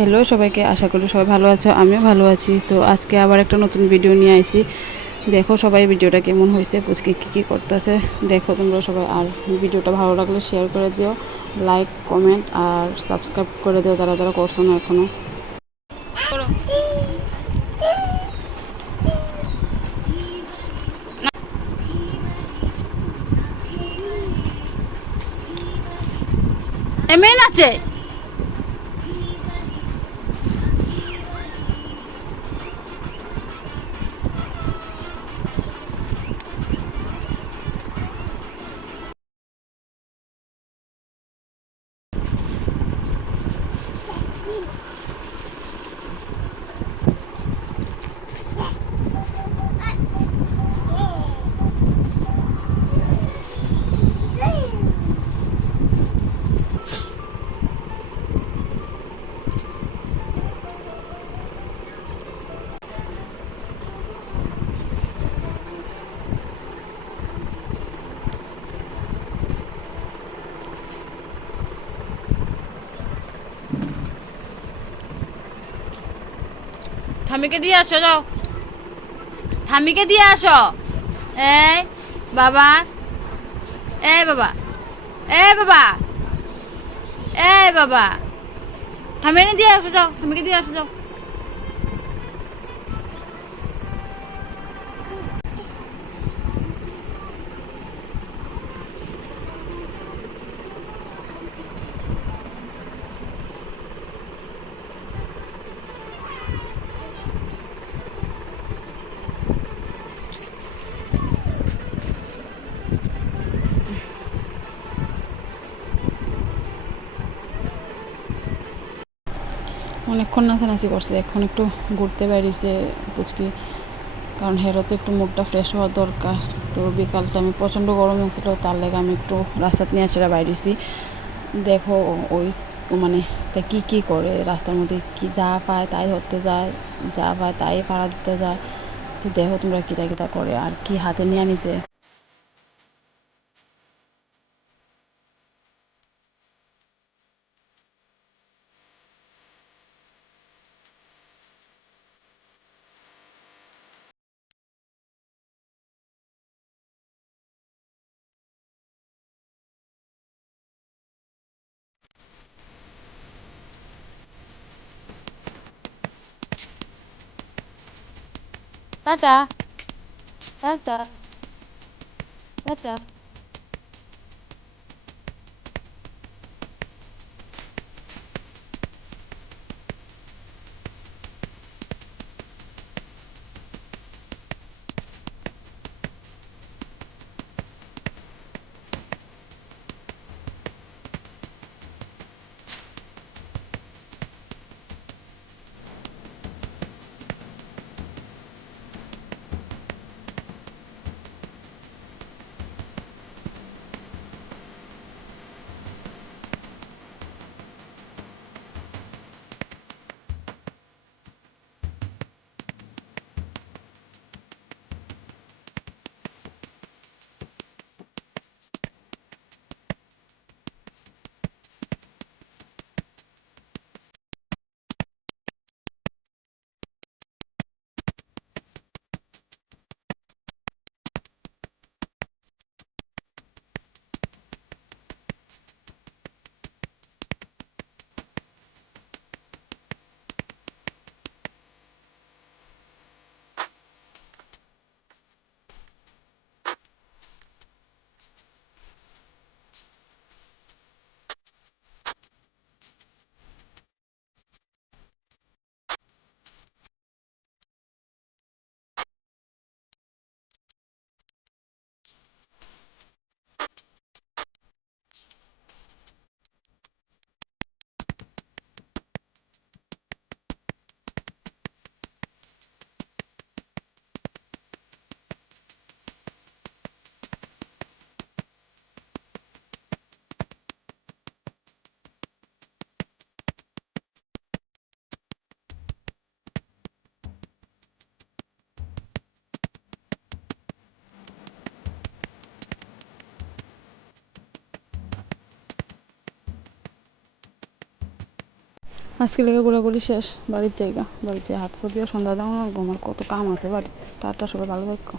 Hello সবাইকে, আশা করি সবাই ভালো আছো, আমিও ভালো আছি। তো আজকে আবার একটা নতুন ভিডিও নিয়ে আইছি। দেখো সবাই ভিডিওটা কেমন হয়েছে, পুচকে কী করতেছে দেখো তোমরা সবাই। আর ভিডিওটা ভালো লাগলে শেয়ার করে দিও, লাইক কমেন্ট আর সাবস্ক্রাইব করে দিও যারা যারা করছো না এখনও। এমএন আছে থামিকে দিয়ে আসো, যাও থামিকে দিয়ে আসো। এই বাবা, এ বাবা, এ বাবা, এ বাবা, থামিকে দিয়ে আসো, যাও থামিকে দিয়ে আসো, যাও। অনেকক্ষণ নাচানাচি করছে, এখন একটু ঘুরতে বেরিয়েছে পুচকি, কারণ হেরো তো একটু মুডটা ফ্রেশ হওয়া দরকার। তো বিকালটা আমি প্রচণ্ড গরম হয়েছিল, তার লেগে আমি একটু রাস্তাতে নিয়ে সেটা বাইরেছি। দেখো ওই মানে তা কী করে রাস্তার মধ্যে, কি যা পায় তাই হতে যায়, যা পায় তাই পাড়া দিতে যায়। তো দেখো তোমরা কিটা করে আর কি হাতে নিয়ে নিছে। Tata, tata, tata. আজকে লেগে ঘোরাঘুরি শেষ, বাড়ির জায়গা বাড়ির হাত পা দিয়ে সন্ধ্যা দাও না, আমার কত কাম আছে বাড়িতে। টাটা, সবাই ভালো থাকো।